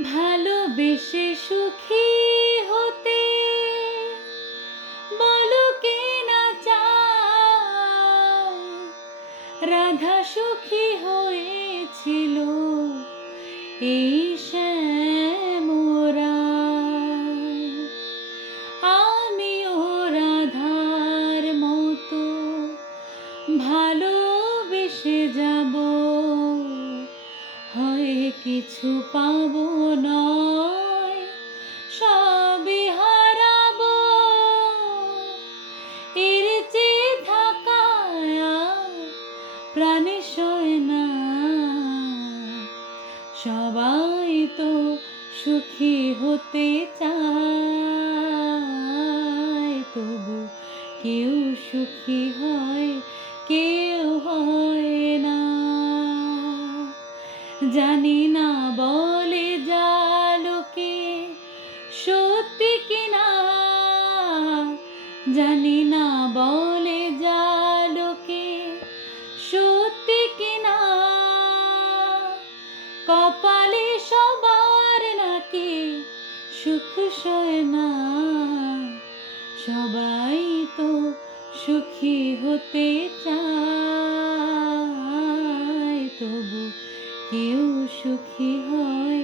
ভালোবেসে সুখী হতে বলো কে না চায়? রাধা সুখী হয়েছিল এই শ্যামরায় আমিও রাধার মতো ভালোবেসে যাব। কিছু পাবো নয়, সবই হারাবো। এর চেয়ে আর প্রাণে সয় না। সবাই তো সুখী হতে চায়, তবু কেউ সুখী হয় জানি না বলে যা লোকে সত্যি কিনা। জানি না বলে যা লোকে সত্যি কিনা। কপালে সবার নাকি সুখ সয় না। সবাই তো সুখী হতে চায়। সুখী হয়।